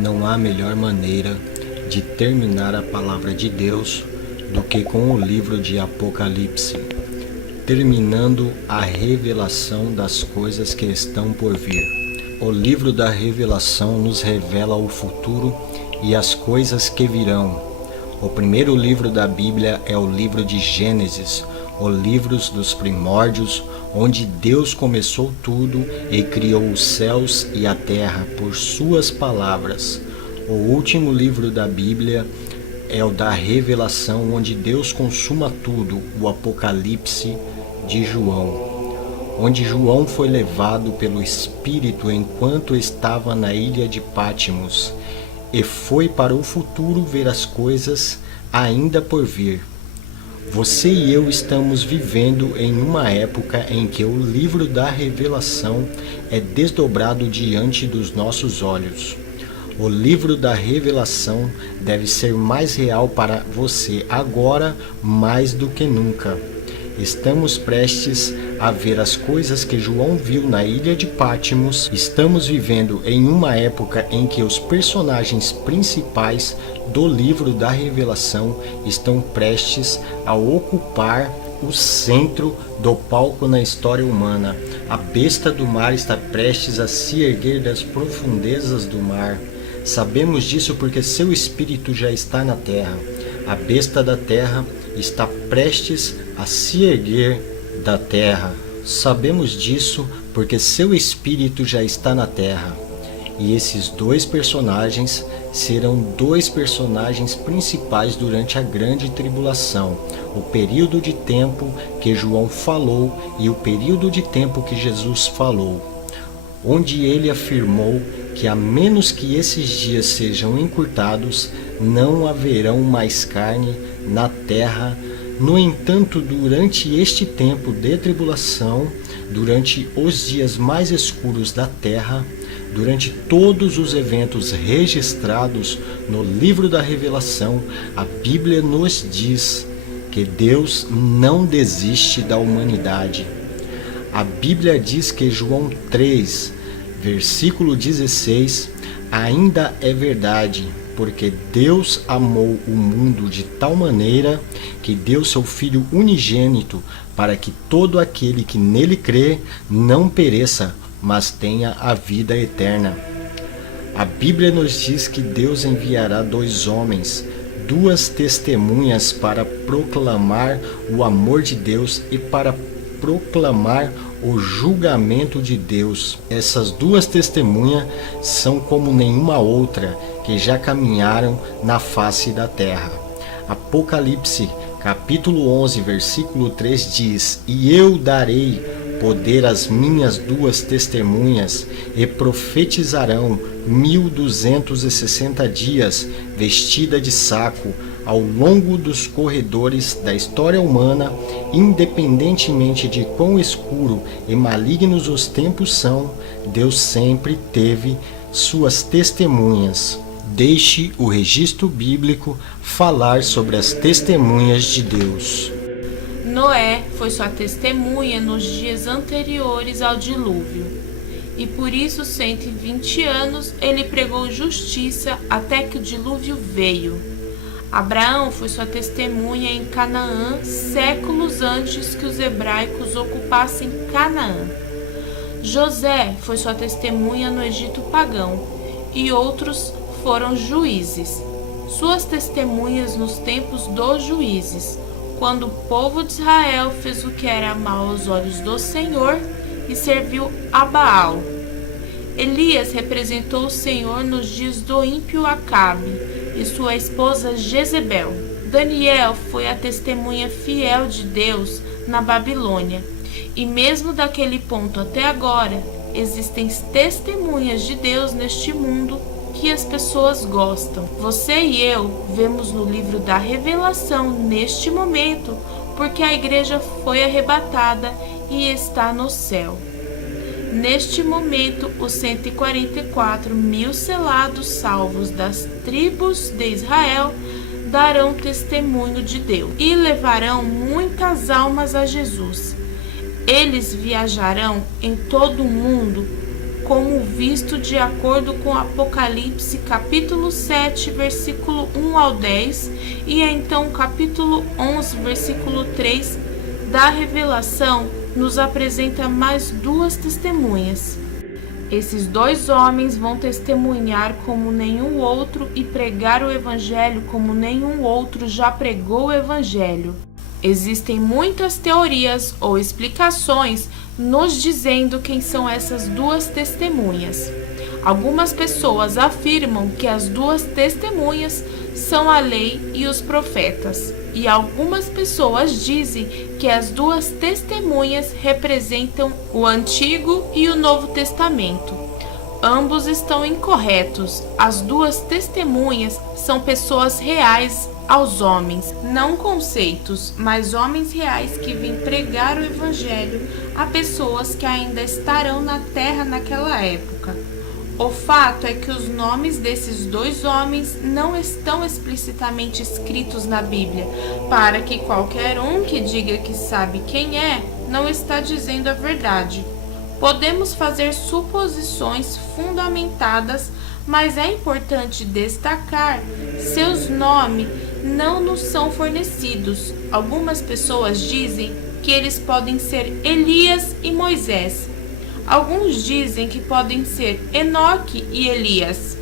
Não há melhor maneira de terminar a palavra de Deus do que com o livro de Apocalipse, terminando a revelação das coisas que estão por vir. O livro da revelação nos revela o futuro e as coisas que virão. O primeiro livro da Bíblia é o livro de Gênesis, o livro dos primórdios, onde Deus começou tudo e criou os céus e a terra por suas palavras. O último livro da Bíblia é o da revelação, onde Deus consuma tudo, o Apocalipse de João, onde João foi levado pelo Espírito enquanto estava na ilha de Patmos e foi para o futuro ver as coisas ainda por vir. Você e eu estamos vivendo em uma época em que o livro da revelação é desdobrado diante dos nossos olhos. O livro da revelação deve ser mais real para você agora mais do que nunca. Estamos prestes a ver as coisas que João viu na ilha de Patmos. Estamos vivendo em uma época em que os personagens principais do livro da revelação estão prestes a ocupar o centro do palco na história humana. A besta do mar está prestes a se erguer das profundezas do mar. Sabemos disso porque seu espírito já está na terra. A besta da terra está prestes a se erguer da terra. Sabemos disso porque seu espírito já está na terra. E esses dois personagens serão dois personagens principais durante a grande tribulação, o período de tempo que João falou e o período de tempo que Jesus falou, onde ele afirmou que a menos que esses dias sejam encurtados, não haverão mais carne na terra. No entanto, durante este tempo de tribulação, durante os dias mais escuros da terra, durante todos os eventos registrados no livro da revelação, a Bíblia nos diz que Deus não desiste da humanidade. A Bíblia diz que João 3, versículo 16, ainda é verdade, porque Deus amou o mundo de tal maneira que deu seu Filho unigênito, para que todo aquele que nele crê não pereça, mas tenha a vida eterna. A Bíblia nos diz que Deus enviará dois homens, duas testemunhas para proclamar o amor de Deus e para proclamar o julgamento de Deus. Essas duas testemunhas são como nenhuma outra que já caminharam na face da terra. Apocalipse, capítulo 11, versículo 3 diz: E eu darei poder às minhas duas testemunhas, e profetizarão 1260 dias, vestida de saco, ao longo dos corredores da história humana, independentemente de quão escuro e malignos os tempos são, Deus sempre teve suas testemunhas. Deixe o registro bíblico falar sobre as testemunhas de Deus. Noé foi sua testemunha nos dias anteriores ao dilúvio, e por isso 120 anos ele pregou justiça até que o dilúvio veio. Abraão foi sua testemunha em Canaã séculos antes que os hebraicos ocupassem Canaã. José foi sua testemunha no Egito pagão, e outros foram juízes. Suas testemunhas nos tempos dos juízes, quando o povo de Israel fez o que era mal aos olhos do Senhor e serviu a Baal. Elias representou o Senhor nos dias do ímpio Acabe e sua esposa Jezebel. Daniel foi a testemunha fiel de Deus na Babilônia. E mesmo daquele ponto até agora, existem testemunhas de Deus neste mundo que as pessoas gostam. Você e eu vemos no livro da revelação neste momento, porque a igreja foi arrebatada e está no céu. Neste momento, os 144 mil selados salvos das tribos de Israel darão testemunho de Deus e levarão muitas almas a Jesus. Eles viajarão em todo o mundo como visto de acordo com Apocalipse capítulo 7, versículo 1 ao 10, e então capítulo 11, versículo 3 da Revelação, nos apresenta mais duas testemunhas. Esses dois homens vão testemunhar como nenhum outro e pregar o Evangelho como nenhum outro já pregou o Evangelho. Existem muitas teorias ou explicações nos dizendo quem são essas duas testemunhas. Algumas pessoas afirmam que as duas testemunhas são a lei e os profetas, e algumas pessoas dizem que as duas testemunhas representam o Antigo e o Novo Testamento. Ambos estão incorretos. As duas testemunhas são pessoas reais aos homens, não conceitos, mas homens reais que vêm pregar o Evangelho a pessoas que ainda estarão na terra naquela época. O fato é que os nomes desses dois homens não estão explicitamente escritos na Bíblia, para que qualquer um que diga que sabe quem é, não está dizendo a verdade. Podemos fazer suposições fundamentadas, mas é importante destacar: seus nomes não nos são fornecidos. Algumas pessoas dizem que eles podem ser Elias e Moisés. Alguns dizem que podem ser Enoque e Elias.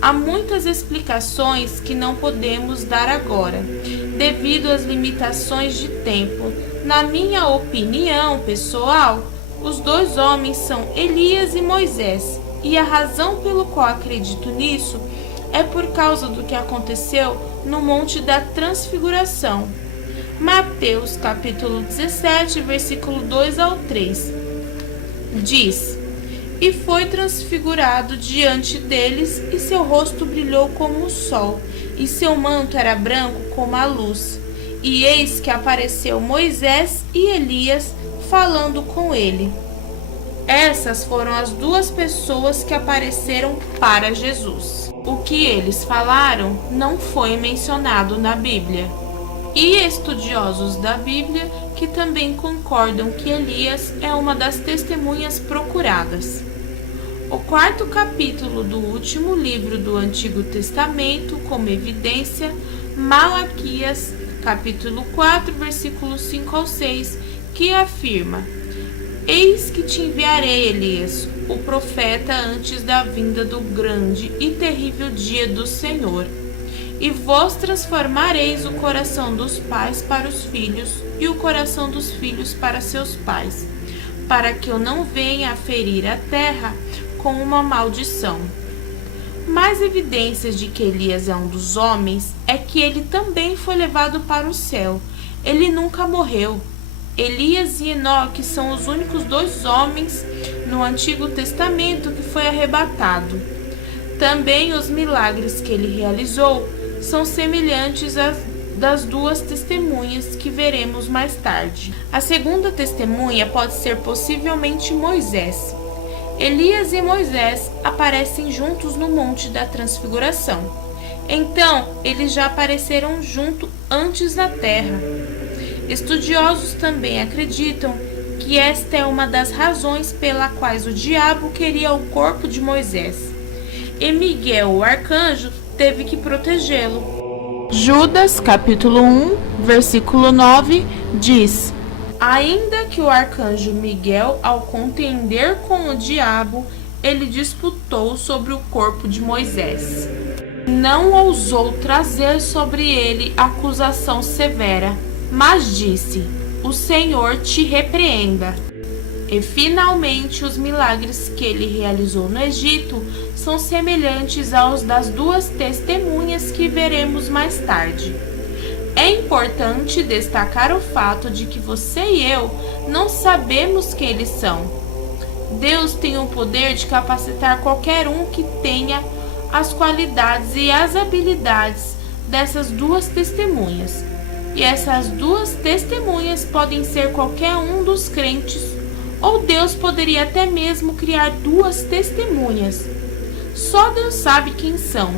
Há muitas explicações que não podemos dar agora, devido às limitações de tempo. Na minha opinião pessoal, os dois homens são Elias e Moisés, e a razão pelo qual acredito nisso é por causa do que aconteceu no Monte da Transfiguração. Mateus capítulo 17, versículo 2 ao 3. Diz: E foi transfigurado diante deles, e seu rosto brilhou como o sol, e seu manto era branco como a luz. E eis que apareceu Moisés e Elias falando com ele. Essas foram as duas pessoas que apareceram para Jesus. O que eles falaram não foi mencionado na Bíblia. E estudiosos da Bíblia que também concordam que Elias é uma das testemunhas procuradas. O quarto capítulo do último livro do Antigo Testamento, como evidência, Malaquias, capítulo 4, versículos 5 ao 6, que afirma: Eis que te enviarei, Elias, o profeta, antes da vinda do grande e terrível dia do Senhor. E vos transformareis o coração dos pais para os filhos, e o coração dos filhos para seus pais, para que eu não venha a ferir a terra com uma maldição. Mais evidências de que Elias é um dos homens é que ele também foi levado para o céu. Ele nunca morreu. Elias e Enoque são os únicos dois homens no Antigo Testamento que foi arrebatado. Também os milagres que ele realizou são semelhantes às das duas testemunhas que veremos mais tarde. A segunda testemunha pode ser possivelmente Moisés. Elias e Moisés aparecem juntos no Monte da Transfiguração. Então, eles já apareceram juntos antes na terra. Estudiosos também acreditam que esta é uma das razões pela quais o diabo queria o corpo de Moisés. E Miguel, o arcanjo, teve que protegê-lo. Judas, capítulo 1, versículo 9, diz: Ainda que o arcanjo Miguel, ao contender com o diabo, ele disputou sobre o corpo de Moisés. Não ousou trazer sobre ele acusação severa, mas disse: O Senhor te repreenda. E finalmente os milagres que ele realizou no Egito são semelhantes aos das duas testemunhas que veremos mais tarde. É importante destacar o fato de que você e eu não sabemos quem eles são. Deus tem o poder de capacitar qualquer um que tenha as qualidades e as habilidades dessas duas testemunhas. E essas duas testemunhas podem ser qualquer um dos crentes, ou Deus poderia até mesmo criar duas testemunhas. Só Deus sabe quem são.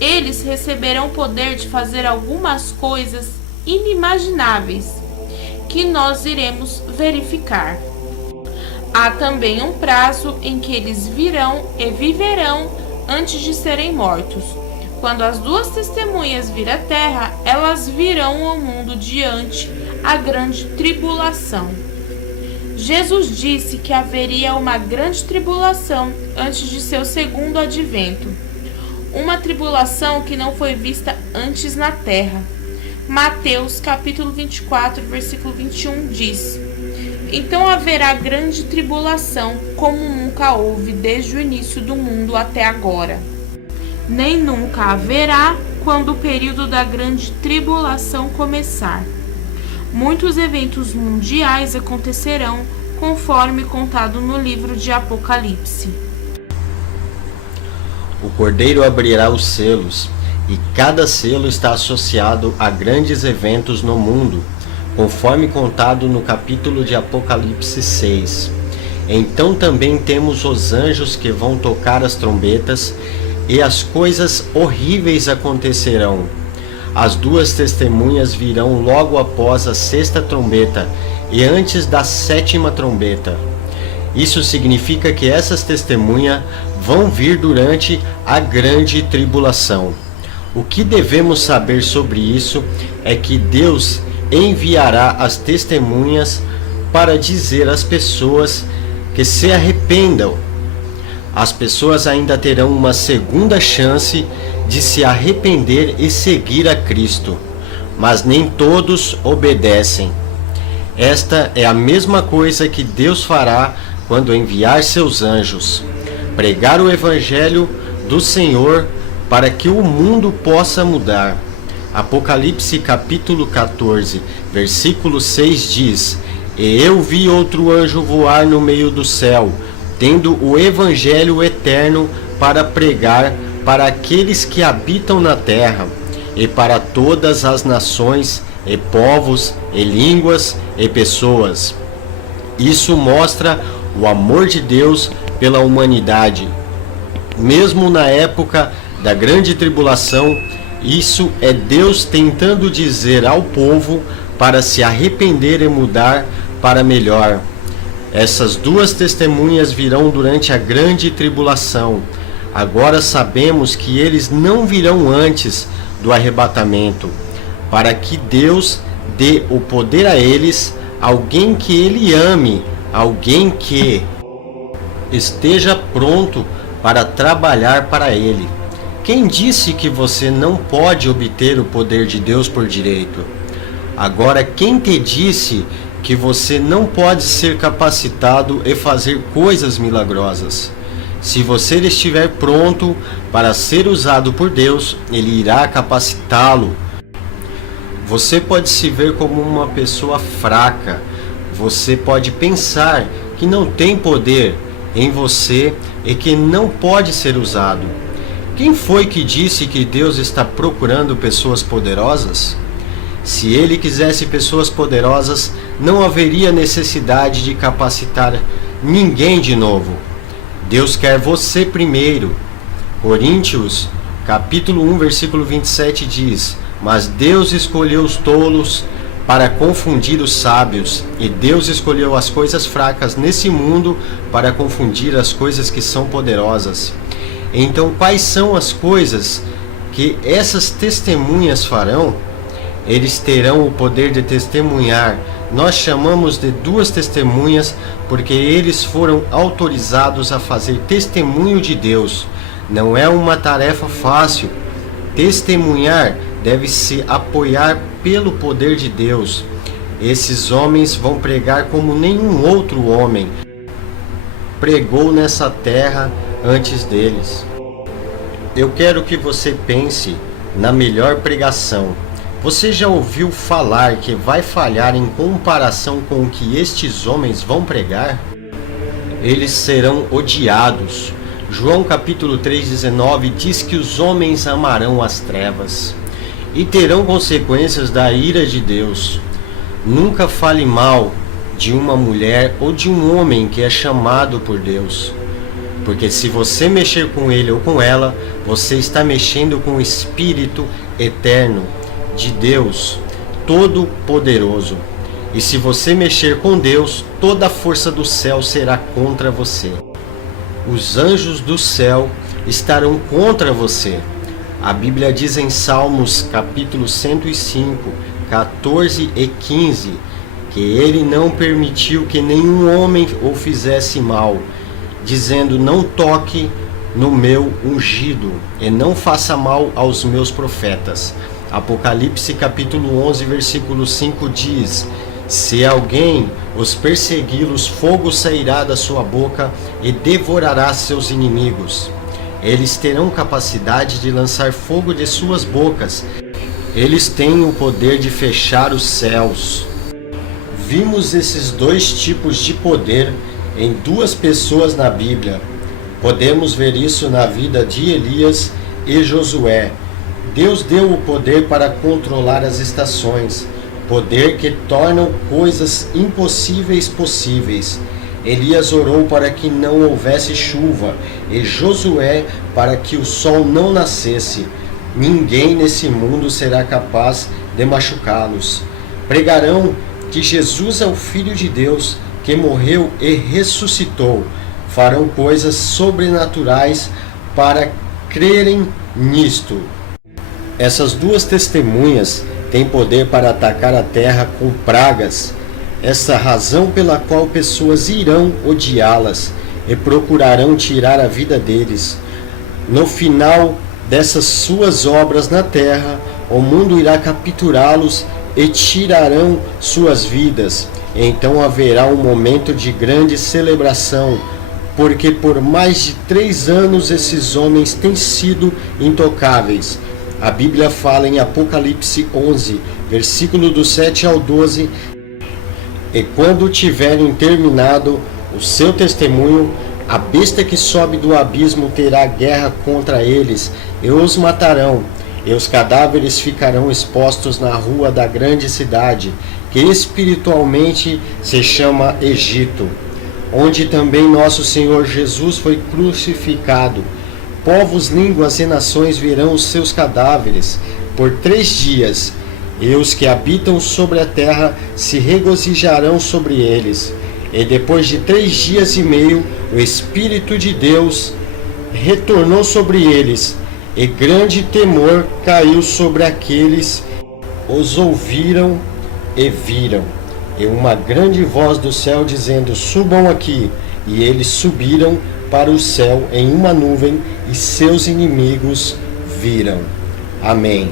Eles receberão o poder de fazer algumas coisas inimagináveis, que nós iremos verificar. Há também um prazo em que eles virão e viverão antes de serem mortos. Quando as duas testemunhas vir à terra, elas virão ao mundo diante a grande tribulação. Jesus disse que haveria uma grande tribulação antes de seu segundo advento. Uma tribulação que não foi vista antes na terra. Mateus capítulo 24, versículo 21 diz: Então haverá grande tribulação, como nunca houve desde o início do mundo até agora. Nem nunca haverá quando o período da grande tribulação começar. Muitos eventos mundiais acontecerão, conforme contado no livro de Apocalipse. O Cordeiro abrirá os selos, e cada selo está associado a grandes eventos no mundo, conforme contado no capítulo de Apocalipse 6. Então também temos os anjos que vão tocar as trombetas, e as coisas horríveis acontecerão. As duas testemunhas virão logo após a sexta trombeta e antes da sétima trombeta. Isso significa que essas testemunhas vão vir durante a grande tribulação. O que devemos saber sobre isso é que Deus enviará as testemunhas para dizer às pessoas que se arrependam. As pessoas ainda terão uma segunda chance de se arrepender e seguir a Cristo, mas nem todos obedecem. Esta é a mesma coisa que Deus fará quando enviar seus anjos, pregar o Evangelho do Senhor para que o mundo possa mudar. Apocalipse capítulo 14, versículo 6 diz: E eu vi outro anjo voar no meio do céu, tendo o Evangelho eterno para pregar para aqueles que habitam na terra, e para todas as nações, e povos, e línguas, e pessoas. Isso mostra o amor de Deus pela humanidade. Mesmo na época da grande tribulação, isso é Deus tentando dizer ao povo para se arrepender e mudar para melhor. Essas duas testemunhas virão durante a grande tribulação. Agora sabemos que eles não virão antes do arrebatamento, para que Deus dê o poder a eles, alguém que Ele ame, alguém que esteja pronto para trabalhar para Ele. Quem disse que você não pode obter o poder de Deus por direito? Agora, quem te disse que você não pode ser capacitado e fazer coisas milagrosas? Se você estiver pronto para ser usado por Deus, Ele irá capacitá-lo. Você pode se ver como uma pessoa fraca. Você pode pensar que não tem poder em você e que não pode ser usado. Quem foi que disse que Deus está procurando pessoas poderosas? Se Ele quisesse pessoas poderosas, não haveria necessidade de capacitar ninguém de novo. Deus quer você primeiro. Coríntios, capítulo 1, versículo 27 diz: Mas Deus escolheu os tolos para confundir os sábios, e Deus escolheu as coisas fracas nesse mundo para confundir as coisas que são poderosas. Então, quais são as coisas que essas testemunhas farão? Eles terão o poder de testemunhar. Nós chamamos de duas testemunhas porque eles foram autorizados a fazer testemunho de Deus. Não é uma tarefa fácil. Testemunhar deve se apoiar pelo poder de Deus. Esses homens vão pregar como nenhum outro homem pregou nessa terra antes deles. Eu quero que você pense na melhor pregação. Você já ouviu falar que vai falhar em comparação com o que estes homens vão pregar? Eles serão odiados. João capítulo 3,19 diz que os homens amarão as trevas e terão consequências da ira de Deus. Nunca fale mal de uma mulher ou de um homem que é chamado por Deus, porque se você mexer com ele ou com ela, você está mexendo com o Espírito eterno de Deus Todo-Poderoso. E se você mexer com Deus, toda a força do céu será contra você. Os anjos do céu estarão contra você. A Bíblia diz em Salmos capítulo 105, 14 e 15, que ele não permitiu que nenhum homem o fizesse mal, dizendo: não toque no meu ungido, e não faça mal aos meus profetas. Apocalipse capítulo 11, versículo 5 diz: se alguém os persegui-los, fogo sairá da sua boca e devorará seus inimigos. Eles terão capacidade de lançar fogo de suas bocas. Eles têm o poder de fechar os céus. Vimos esses dois tipos de poder em duas pessoas na Bíblia. Podemos ver isso na vida de Elias e Josué. Deus deu o poder para controlar as estações, poder que torna coisas impossíveis possíveis. Elias orou para que não houvesse chuva, e Josué para que o sol não nascesse. Ninguém nesse mundo será capaz de machucá-los. Pregarão que Jesus é o Filho de Deus, que morreu e ressuscitou. Farão coisas sobrenaturais para crerem nisto. Essas duas testemunhas têm poder para atacar a terra com pragas. Essa razão pela qual pessoas irão odiá-las e procurarão tirar a vida deles. No final dessas suas obras na terra, o mundo irá capturá-los e tirarão suas vidas. Então haverá um momento de grande celebração, porque por mais de 3 anos esses homens têm sido intocáveis. A Bíblia fala em Apocalipse 11, versículo do 7 ao 12, e quando tiverem terminado o seu testemunho, a besta que sobe do abismo terá guerra contra eles, e os matarão, e os cadáveres ficarão expostos na rua da grande cidade, que espiritualmente se chama Egito, onde também nosso Senhor Jesus foi crucificado. Povos, línguas e nações verão os seus cadáveres por 3 dias, e os que habitam sobre a terra se regozijarão sobre eles. E depois de 3 dias e meio, o Espírito de Deus retornou sobre eles, e grande temor caiu sobre aqueles que os ouviram e viram. E uma grande voz do céu dizendo: subam aqui. E eles subiram para o céu em uma nuvem, e seus inimigos viram. Amém.